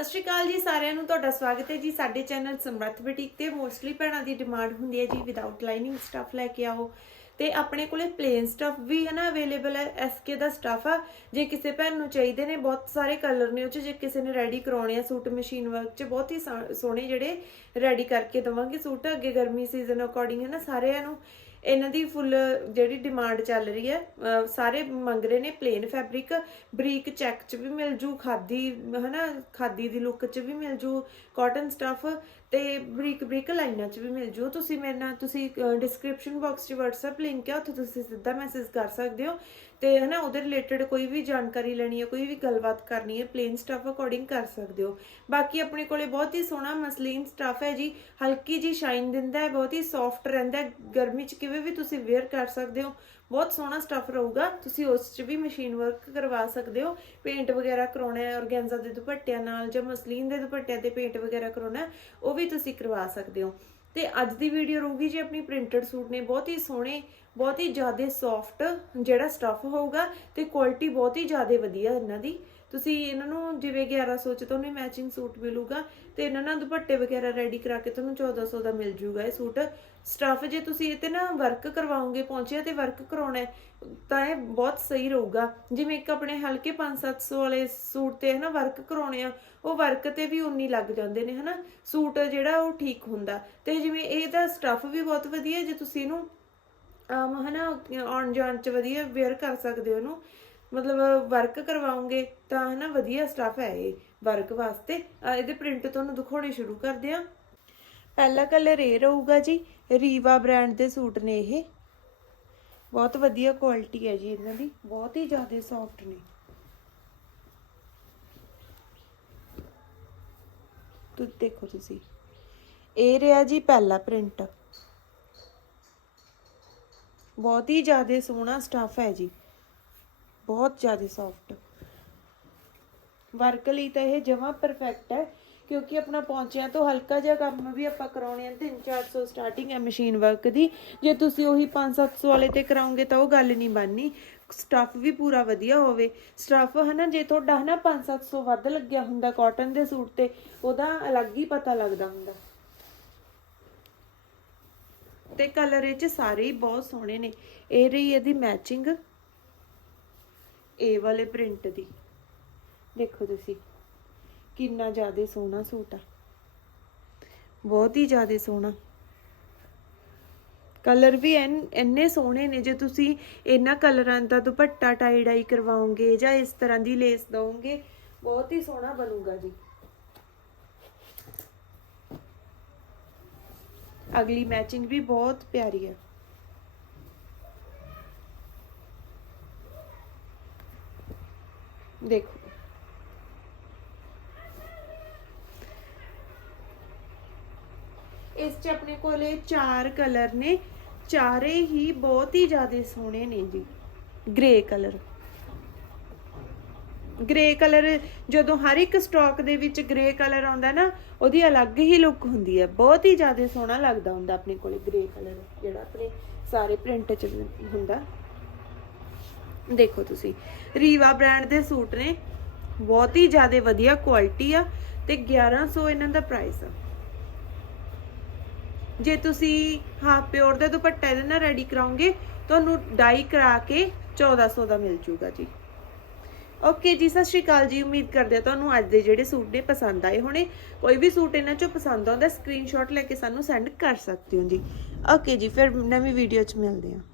ਸਤਿ ਸ਼੍ਰੀ ਅਕਾਲ ਜੀ ਸਾਰਿਆਂ ਨੂੰ, ਤੁਹਾਡਾ ਸਵਾਗਤ ਹੈ ਜੀ ਸਾਡੇ ਚੈਨਲ ਸਮਰੱਥ ਬੁਟੀਕ ਤੇ। ਮੋਸਟਲੀ ਭੈਣਾਂ ਦੀ ਡਿਮਾਂਡ ਹੁੰਦੀ ਹੈ ਜੀ ਵਿਦਆਊਟ ਲਾਈਨਿੰਗ ਸਟੱਫ ਲੈ ਕੇ ਆਓ। ਤੇ ਆਪਣੇ ਕੋਲੇ ਪਲੇਨ ਸਟੱਫ ਵੀ ਹੈ ਨਾ ਅਵੇਲੇਬਲ ਹੈ ਐਸਕੇ ਦਾ ਸਟੱਫ ਆ। ਜੇ ਕਿਸੇ ਭੈਣ ਨੂੰ ਚਾਹੀਦੇ ਨੇ, ਬਹੁਤ ਸਾਰੇ ਕਲਰ ਨੇ ਉਹ ਚ। ਜੇ ਕਿਸੇ ਨੇ ਰੈਡੀ ਕਰਾਉਣੇ ਆ ਸੂਟ ਮਸ਼ੀਨ ਵਰਕ ਚ, ਬਹੁਤ ਹੀ ਸੋਹਣੇ ਜਿਹੜੇ ਰੈਡੀ ਕਰਕੇ ਦਵਾਂਗੇ ਸੂਟ ਅੱਗੇ ਗਰਮੀ ਸੀਜ਼ਨ ਅਕੋਰਡਿੰਗ ਹੈ ਨਾ ਸਾਰਿਆਂ ਨੂੰ। ਇਹਨਾਂ ਦੀ ਫੁੱਲ ਜਿਹੜੀ ਡਿਮਾਂਡ ਚੱਲ ਰਹੀ ਹੈ ਸਾਰੇ ਮੰਗ ਰਹੇ ਨੇ ਪਲੇਨ ਫੈਬਰਿਕ ਬਰੀਕ ਚੈੱਕ ਚ ਵੀ ਮਿਲ ਜੂ, ਖਾਦੀ, ਹਨਾ, ਖਾਦੀ ਦੀ ਲੁੱਕ ਚ ਵੀ ਮਿਲ ਜੂ ਕਾਟਨ ਸਟਫ ਤੇ ਬਰੀਕ ਬਰੀਕ ਲਾਈਨਾਂ ਚ ਵੀ ਮਿਲ ਜੂ। ਤੁਸੀਂ ਮੇਰੇ ਨਾਲ, ਤੁਸੀਂ ਡਿਸਕ੍ਰਿਪਸ਼ਨ ਬਾਕਸ 'ਚ WhatsApp ਲਿੰਕ ਹੈ, ਉੱਥੇ ਤੁਸੀਂ ਸਿੱਧਾ ਮੈਸੇਜ ਕਰ ਸਕਦੇ ਹੋ ਤੇ ਹਨਾ ਉਹਦੇ ਰਿਲੇਟਡ ਕੋਈ ਵੀ ਜਾਣਕਾਰੀ ਲੈਣੀ ਹੈ, ਕੋਈ ਵੀ ਗੱਲਬਾਤ ਕਰਨੀ ਹੈ ਪਲੇਨ ਸਟਫ ਅਕੋਰਡਿੰਗ ਕਰ ਸਕਦੇ ਹੋ। ਬਾਕੀ ਆਪਣੇ ਕੋਲੇ ਬਹੁਤ ਹੀ ਸੋਹਣਾ ਮਸਲੀਨ ਸਟਫ ਹੈ ਜੀ, ਹਲਕੀ ਜੀ ਸ਼ਾਈਨ ਦਿੰਦਾ ਹੈ, ਬਹੁਤ ਹੀ ਸੌਫਟ ਰਹਿੰਦਾ ਹੈ, ਗਰਮੀ 'ਚ ਕਿਵੇਂ ਵੀ ਤੁਸੀਂ ਵੇਅਰ ਕਰ ਸਕਦੇ ਹੋ, ਬਹੁਤ ਸੋਹਣਾ ਸਟਫ ਰਹੂਗਾ। ਤੁਸੀਂ ਉਸ 'ਚ ਵੀ ਮਸ਼ੀਨ ਵਰਕ ਕਰਵਾ ਸਕਦੇ ਹੋ। ਪੇਂਟ ਵਗੈਰਾ ਕਰਾਉਣਾ ਹੈ ਔਰਗੈਂਜ਼ਾ ਦੇ ਦੁਪੱਟਿਆਂ ਨਾਲ ਜਾਂ ਮਸਲੀਨ ਦੇ ਦੁਪੱਟਿਆਂ ਤੇ ਪੇਂਟ ਵਗੈਰਾ ਕਰਾਉਣਾ ਉਹ ਵੀ ਤੁਸੀਂ ਕਰਵਾ ਸਕਦੇ ਹੋ। ਤੇ ਅੱਜ ਦੀ ਵੀਡੀਓ ਰਹੂਗੀ ਜੀ ਆਪਣੀ ਪ੍ਰਿੰਟਡ ਸੂਟ ਨੇ। ਬਹੁਤ ਹੀ ਸੋਹਣੇ, ਬਹੁਤ ਹੀ ਜ਼ਿਆਦਾ ਸੌਫਟ ਜਿਹੜਾ ਸਟਫ ਹੋਊਗਾ ਤੇ ਕੁਆਲਿਟੀ ਬਹੁਤ ਹੀ ਜ਼ਿਆਦਾ ਵਧੀਆ ਇਹਨਾਂ ਦੀ। ਤੁਸੀਂ ਇਹਨਾਂ ਨੂੰ ਜਿਵੇਂ 1100 ਚ ਤੁਹਾਨੂੰ ਮੈਚਿੰਗ ਸੂਟ ਮਿਲੂਗਾ ਤੇ ਇਹਨਾਂ ਨਾਲ ਦੁਪੱਟੇ ਵਗੈਰਾ ਰੈਡੀ ਕਰਾ ਕੇ ਤੁਹਾਨੂੰ 1400 ਦਾ ਮਿਲ ਜੂਗਾ ਇਹ ਸੂਟ ਸਟਫ ਜੇ ਤੁਸੀਂ ਇਹ ਤੇ ਨਾ ਵਰਕ ਕਰਵਾਓਗੇ, ਪਹੁੰਚਿਆ ਤੇ ਵਰਕ ਕਰਾਉਣਾ ਤਾਂ ਇਹ ਬਹੁਤ ਸਹੀ ਰਹੂਗਾ। ਜਿਵੇਂ ਇੱਕ ਆਪਣੇ ਹਲਕੇ 5-700 ਵਾਲੇ ਸੂਟ ਤੇ ਹਨਾ ਵਰਕ ਕਰਾਉਣੇ ਆ, ਉਹ ਵਰਕ ਤੇ ਵੀ ਉਨੀ ਲੱਗ ਜਾਂਦੇ ਨੇ ਹਨਾ। ਸੂਟ ਜਿਹੜਾ ਉਹ ਠੀਕ ਹੁੰਦਾ। ਤੇ ਜਿਵੇਂ ਇਹਦਾ ਸਟਫ ਵੀ ਬਹੁਤ ਵਧੀਆ, ਜੇ ਤੁਸੀਂ ਇਹਨੂੰ ਆਮ ਹਨਾ ਆਉਣ ਜਾਣ ਚ ਵਧੀਆ ਵੇਅਰ ਕਰ ਸਕਦੇ ਹੋ ਇਹਨੂੰ। ਮਤਲਬ ਵਰਕ ਕਰਵਾਉਂਗੇ ਤਾਂ ਹਨਾ ਵਧੀਆ ਸਟੱਫ ਹੈ ਇਹ ਵਰਕ ਵਾਸਤੇ। ਇਹਦੇ ਪ੍ਰਿੰਟ ਤੁਹਾਨੂੰ ਦਿਖਾਉਣੇ ਸ਼ੁਰੂ ਕਰਦੇ ਆ ਪਹਿਲਾ ਕਲਰ ਇਹ ਰਹੂਗਾ ਜੀ ਰੀਵਾ ਬ੍ਰਾਂਡ ਦੇ ਸੂਟ ਨੇ ਇਹ। ਬਹੁਤ ਵਧੀਆ ਕੁਆਲਿਟੀ ਹੈ ਜੀ ਇਹਨਾਂ ਦੀ, ਬਹੁਤ ਹੀ ਜ਼ਿਆਦਾ ਸੌਫਟ ਨੇ। ਤੁ, ਦੇਖੋ ਤੁਸੀਂ। ਇਹ ਰਿਹਾ ਜੀ ਪਹਿਲਾ ਪ੍ਰਿੰਟ ਬਹੁਤ ਹੀ ਜ਼ਿਆਦਾ ਸੋਹਣਾ ਸਟੱਫ ਹੈ ਜੀ। ਬਹੁਤ ਜ਼ਿਆਦਾ ਸੌਫਟ ਵਰਕ ਲਈ ਤਾਂ ਇਹ ਜਮਾ ਪਰਫੈਕਟ ਹੈ, ਕਿਉਂਕਿ ਆਪਣਾ ਪਹੁੰਚਿਆਂ ਤੋਂ ਹਲਕਾ ਜਿਹਾ ਕੰਮ ਵੀ ਆਪਾਂ ਕਰਾਉਣੇ ਆ 3-400 ਸਟਾਰਟਿੰਗ ਹੈ ਮਸ਼ੀਨ ਵਰਕ ਦੀ। ਜੇ ਤੁਸੀਂ ਉਹੀ 5-700 ਵਾਲੇ ਤੇ ਕਰਾਉਂਗੇ ਤਾਂ ਉਹ ਗੱਲ ਨਹੀਂ ਬਣਨੀ। ਸਟਫ ਵੀ ਪੂਰਾ ਵਧੀਆ ਹੋਵੇ। ਸਟਫ ਹਨਾ, ਜੇ ਤੁਹਾਡਾ ਹਨਾ 5-700 ਵੱਧ ਲੱਗਿਆ ਹੁੰਦਾ ਕਾਟਨ ਦੇ ਸੂਟ ਤੇ, ਉਹਦਾ ਅਲੱਗ ਹੀ ਪਤਾ ਲੱਗਦਾ ਹੁੰਦਾ। ਤੇ ਕਲਰ ਇਹ ਚ ਸਾਰੇ ਹੀ ਬਹੁਤ ਸੋਹਣੇ ਨੇ। ਇਹ ਰਹੀ ਇਹਦੀ ਮੈਚਿੰਗ ਇਹ ਵਾਲੇ ਪ੍ਰਿੰਟ ਦੀ। ਦੇਖੋ ਤੁਸੀਂ, ਕਿੰਨਾ ਜ਼ਿਆਦਾ ਸੋਹਣਾ ਸੂਟ ਆ। ਬਹੁਤ ਹੀ ਜ਼ਿਆਦਾ ਸੋਹਣਾ। ਕਲਰ ਵੀ ਇੰਨੇ ਸੋਹਣੇ ਨੇ, ਜੇ ਤੁਸੀਂ ਇਹਨਾਂ ਕਲਰਾਂ ਦਾ ਦੁਪੱਟਾ ਟਾਈ ਡਾਈ ਕਰਵਾਓਗੇ ਜਾਂ ਇਸ ਤਰ੍ਹਾਂ ਦੀ ਲੇਸ ਦਵੋਗੇ, ਬਹੁਤ ਹੀ ਸੋਹਣਾ ਬਣੂਗਾ ਜੀ। ਅਗਲੀ ਮੈਚਿੰਗ ਵੀ ਬਹੁਤ ਪਿਆਰੀ ਹੈ ਦੇਖੋ। ਇਸ 'ਚ ਆਪਣੇ ਕੋਲੇ ਚਾਰ ਕਲਰ ਨੇ। ਚਾਰੇ ਹੀ ਬਹੁਤ ਹੀ ਜ਼ਿਆਦਾ ਸੋਹਣੇ ਨੇ ਜੀ। ਗ੍ਰੇ ਕਲਰ ਗ੍ਰੇ ਕਲਰ ਜਦੋਂ ਹਰ ਇੱਕ ਸਟਾਕ ਦੇ ਵਿੱਚ ਗ੍ਰੇ ਕਲਰ ਆਉਂਦਾ ਨਾ, ਉਹਦੀ ਅਲੱਗ ਹੀ ਲੁੱਕ ਹੁੰਦੀ ਹੈ। ਬਹੁਤ ਹੀ ਜ਼ਿਆਦਾ ਸੋਹਣਾ ਲੱਗਦਾ ਹੁੰਦਾ ਆਪਣੇ ਕੋਲੇ ਗ੍ਰੇ ਕਲਰ ਜਿਹੜਾ ਆਪਣੇ ਸਾਰੇ ਪ੍ਰਿੰਟ 'ਚ ਹੁੰਦਾ। ਦੇਖੋ ਤੁਸੀਂ। ਰੀਵਾ ਬ੍ਰਾਂਡ ਦੇ ਸੂਟ ਨੇ। ਬਹੁਤ ਹੀ ਜ਼ਿਆਦਾ ਵਧੀਆ ਕੁਆਲਿਟੀ ਆ ਤੇ 1100 ਇਹਨਾਂ ਦਾ ਪ੍ਰਾਈਸ ਆ। ਜੇ ਤੁਸੀਂ ਹਾਫ ਪਿਓਰ ਦਾ ਦੁਪੱਟਾ ਇਹਦੇ ਨਾਲ ਰੈਡੀ ਕਰਾਉਂਗੇ ਤੁਹਾਨੂੰ ਡਾਈ ਕਰਾ ਕੇ 1400 ਦਾ ਮਿਲ ਜੂਗਾ ਜੀ। ਓਕੇ ਜੀ, ਸਤਿ ਸ਼੍ਰੀ ਅਕਾਲ ਜੀ। ਉਮੀਦ ਕਰਦੇ ਹਾਂ ਤੁਹਾਨੂੰ ਅੱਜ ਦੇ ਜਿਹੜੇ ਸੂਟ ਨੇ ਪਸੰਦ ਆਏ ਹੋਣੇ। ਕੋਈ ਵੀ ਸੂਟ ਇਹਨਾਂ ਚੋਂ ਪਸੰਦ ਆਉਂਦਾ ਸਕਰੀਨਸ਼ਾਟ ਲੈ ਕੇ ਸਾਨੂੰ ਸੈਂਡ ਕਰ ਸਕਦੇ ਹੋ ਜੀ। ਓਕੇ ਜੀ, ਫਿਰ ਨਵੀਂ ਵੀਡੀਓ 'ਚ ਮਿਲਦੇ ਹਾਂ।